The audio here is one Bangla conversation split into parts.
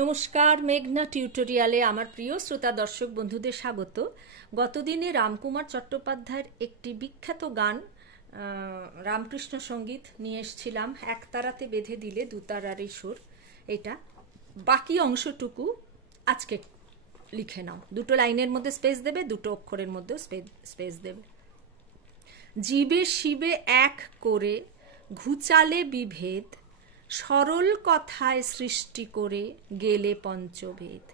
নমস্কার, মেঘনা টিউটোরিয়ালে আমার প্রিয় শ্রোতা দর্শক বন্ধুদের স্বাগত। গতদিনে রামকুমার চট্টোপাধ্যায়ের একটি বিখ্যাত গান রামকৃষ্ণ সঙ্গীত নিয়ে এসেছিলাম, একতারাতে বেঁধে দিলে দুতারার সুর। এটা বাকি অংশটুকু আজকে লিখে নাও। দুটো লাইনের মধ্যে স্পেস দেবে, দুটো অক্ষরের মধ্যে স্পেস দেবে। জীবে শিবে এক করে ঘুচালে বিভেদ, সরল কথায় সৃষ্টি করে গেলে পঞ্চভেদ।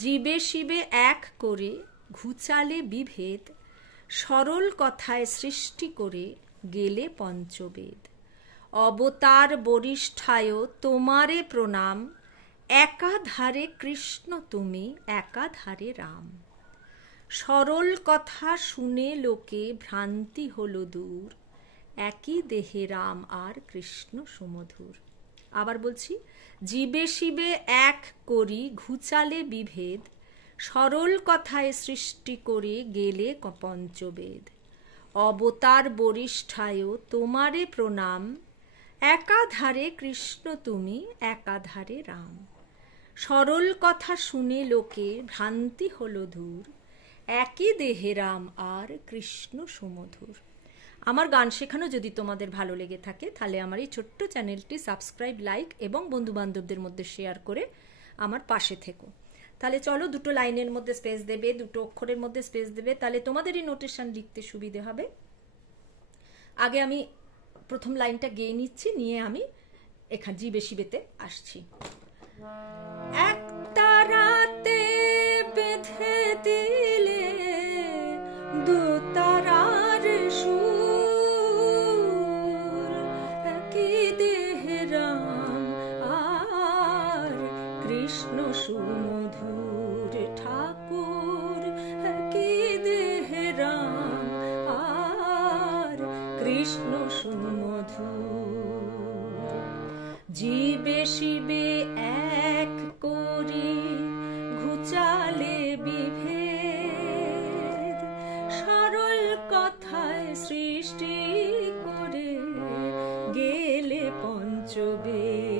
জীবে শিবে এক করে ঘুচালে বিভেদ, সরল কথায় সৃষ্টি করে গেলে পঞ্চভেদ। অবতার বরিষ্ঠায় তোমারে প্রণাম, একাধারে কৃষ্ণ তুমি একাধারে রাম। সরল কথা শুনে লোকে ভ্রান্তি হলো দূর, একই দেহে রাম আর কৃষ্ণ সুমধুর। আবার বলছি, জীবে শিবে এক করি ঘুচালে বিভেদ, সরল কথায় সৃষ্টি করে গেলে পঞ্চভেদ। অবতার বরিষ্ঠায় তোমারে প্রণাম, একাধারে কৃষ্ণ তুমি একাধারে রাম। সরল কথা শুনে লোকে ভ্রান্তি হলো দূর, একই দেহে রাম আর কৃষ্ণ সুমধুর। আমার গান শেখানো যদি তোমাদের ভালো লেগে থাকে তাহলে আমার এই ছোট্ট চ্যানেলটি সাবস্ক্রাইব, লাইক এবং বন্ধুবান্ধবদের মধ্যে শেয়ার করে আমার পাশে থেকো। তাহলে চলো, দুটো লাইনের মধ্যে স্পেস দেবে, দুটো অক্ষরের মধ্যে স্পেস দেবে, তাহলে তোমাদেরই নোটেশন লিখতে সুবিধে হবে। আগে আমি প্রথম লাইনটা গেয়ে নিচ্ছি, নিয়ে আমি এখানে জীবে শিবেতে আসছি। একতারাতে বেঁধে দিলে দুতারার সুর, একই দেহে রাম আর কৃষ্ণ সুমধুর। ঠাকুর একই দেহে রাম আর কৃষ্ণ সুমধুর। জীবে শিবে এক করি ঘুচালে বিভেদ, সরল কথায় সৃষ্টি করে গেলে পঞ্চভেদ।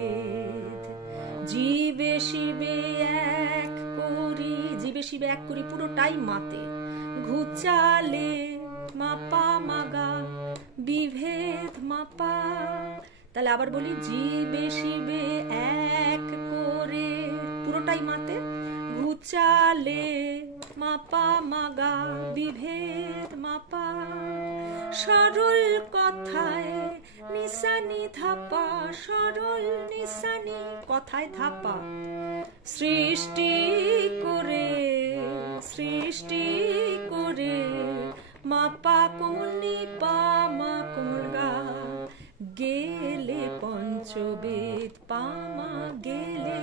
জীবে শিবে এক করি, জীবে শিবে এক করি পুরোটাই মাতে, ঘুচালে মাপা মাগা, বিভেদ মাপা। তাহলে আবার বলি, জীবে শিবে এক করে পুরোটাই মাতে, ঘুচালে মাপা মাগা, বিভেদ মাপা। সরল কথায় নিশানি ধাপা, সরল নিশানি কথায় ধাপা। সৃষ্টি করে মাপা কোনি পা মা কোলগা, গেলে পঞ্চভেদ পামা, গেলে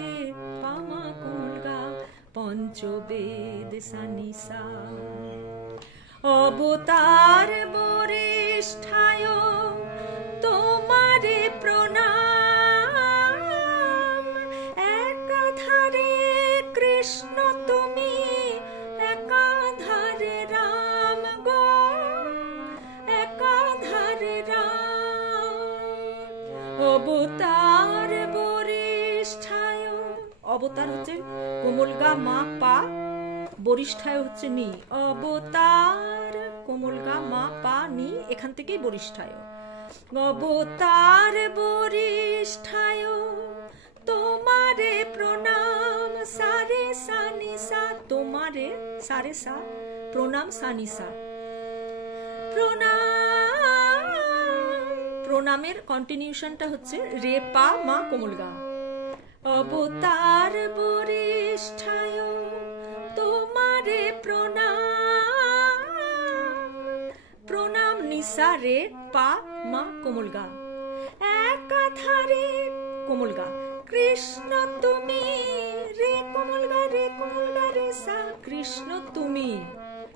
পামা কোলগা পঞ্চভেদ সানিসা। অবতার বরিষ্ঠায় তোমারে প্রণাম, একাধারে কৃষ্ণ তুমি একাধারে রাম গো, একাধারে রাম। অবতার বরিষ্ঠায়, অবতার হচ্ছে কোমলগা মা পা, বরিষ্ঠায় হচ্ছে নি। অবতার কোমলগা মা পা নি, এখান থেকেই বরিষ্ঠায়। অবতার বরিষ্ঠায় তোমারে প্রণাম, সারে সানি সা, তোমারে সারে সা, প্রণাম সানি সা। প্রণাম, প্রণামের কন্টিনিউশনটা হচ্ছে রে পা মা কোমলগা। অবতার বরিষ্ঠায় তোমারে প্রণাম, প্রণাম নিসা রে পা মা কোমলগা, একাধারে কোমলগা কৃষ্ণ তুমি, রে কোমলগা রে সা, কৃষ্ণ তুমি,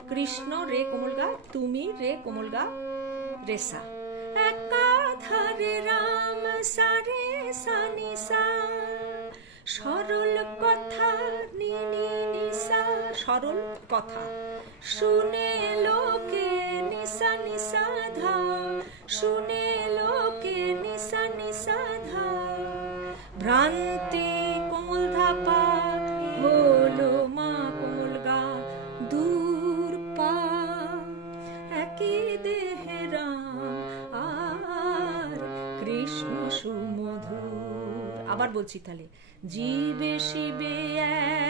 কৃষ্ণ রে কোমলগা, তুমি রে কোমলগা রে সা। একাধারে রাম সারে সানি সা। সরল কথা নি নি নিসা, সরল কথা শুনে লোকে নিসা নিসা ধা, শুনে লোকে নিসা নিসা ধা। ভ্রান্তি কোমল ধাপা, বলছি তাহলে। জীবে শিবে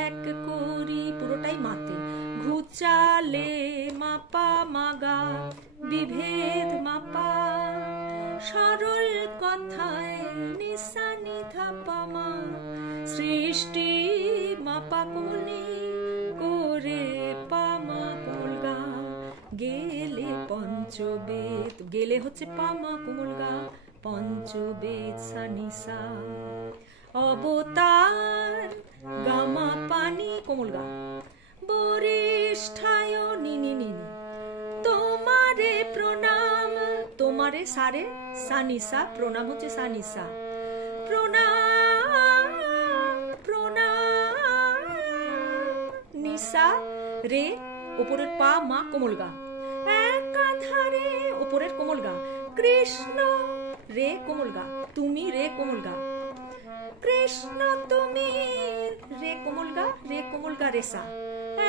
এক করি, পুরোটাই মাতে, ঘুচালে মাপা মাগা, বিভেদ মাপা, সরল কথায় নিসা নিধা পামা, সৃষ্টি মাপা কোনি করে পামা কোলগা, গেলে পঞ্চবেদ, গেলে হচ্ছে পামা কোমলগা, পঞ্চবেদ সানিসা, অবতার গামা পানি কোমলগা, বরিষ্ঠায় নিনি নিনি, তোমারে প্রণাম, তোমারে সারে সানিসা, প্রণাম হচ্ছে সানিসা, প্রণাম প্রণাম, নিসা রে, উপরের পা মা কোমলগা, একাধারে উপরের কোমলগা, কৃষ্ণ রে কোমলগা, তুমি রে কোমলগা, কৃষ্ণ তুমি রে কোমলগা, রে কোমলগা রেসা,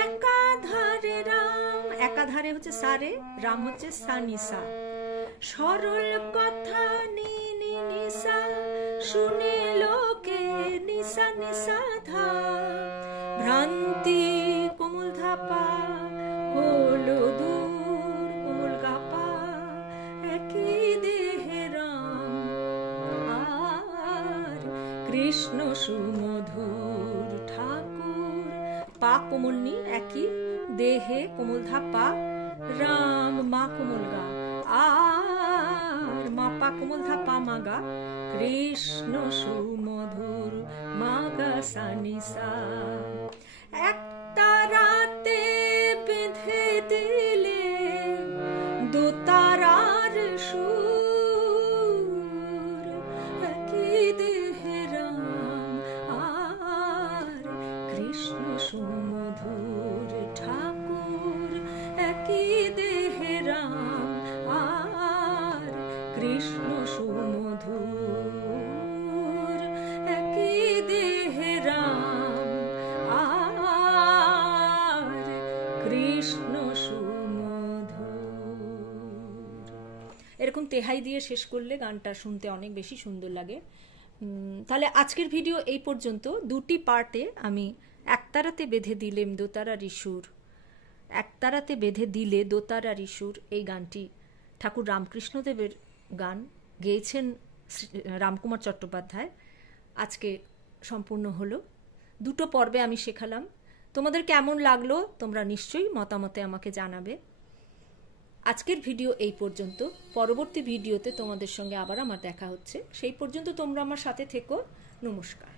একাধারে রাম, একাধারে হচ্ছে সারে, রাম হচ্ছে সানিসা, সরল কথা নি নি নিসা, শুনে লোকে নিসা নিসা ধা, ভ্রান্তি কোমল ধাপা, হলো দূর কোমল গাপা, একই দেহে রাম আর কৃষ্ণ সুমধুর ঠাকুর, পা কোমল নি, একই দেহে কোমল ধাপা, রাম মা কোমল গা, আর মা পা কোমল ধাপা মাগা, কৃষ্ণ সুমধুর মাগা সানিসা, একটা রাতে বেঁধে দিলে দোতারার সুর, একই দেহে রাম আর কৃষ্ণ সুমধুর ঠাকুর, একই দেহে রাম আর কৃষ্ণ সুমধুর, একই দেহে রাম আর কৃষ্ণ সুমধুর। এরকম তেহাই দিয়ে শেষ করলে গানটা শুনতে অনেক বেশি সুন্দর লাগে। তাহলে আজকের ভিডিও এই পর্যন্ত। দুটি পার্টে আমি একতারাতে বেঁধে দিলেম দোতারা ঋষুর, একতারাতে বেঁধে দিলে দোতারা ঋষুর, এই গানটি ঠাকুর রামকৃষ্ণদেবের গান, গেয়েছেন রামকুমার চট্টোপাধ্যায়। আজকে সম্পূর্ণ হলো, দুটো পর্বে আমি শেখালাম। তোমাদের কেমন লাগলো তোমরা নিশ্চয়ই মতামতে আমাকে জানাবে। আজকের ভিডিও এই পর্যন্ত। পরবর্তী ভিডিওতে তোমাদের সঙ্গে আবার আমার দেখা হচ্ছে। সেই পর্যন্ত তোমরা আমার সাথে থেকো। নমস্কার।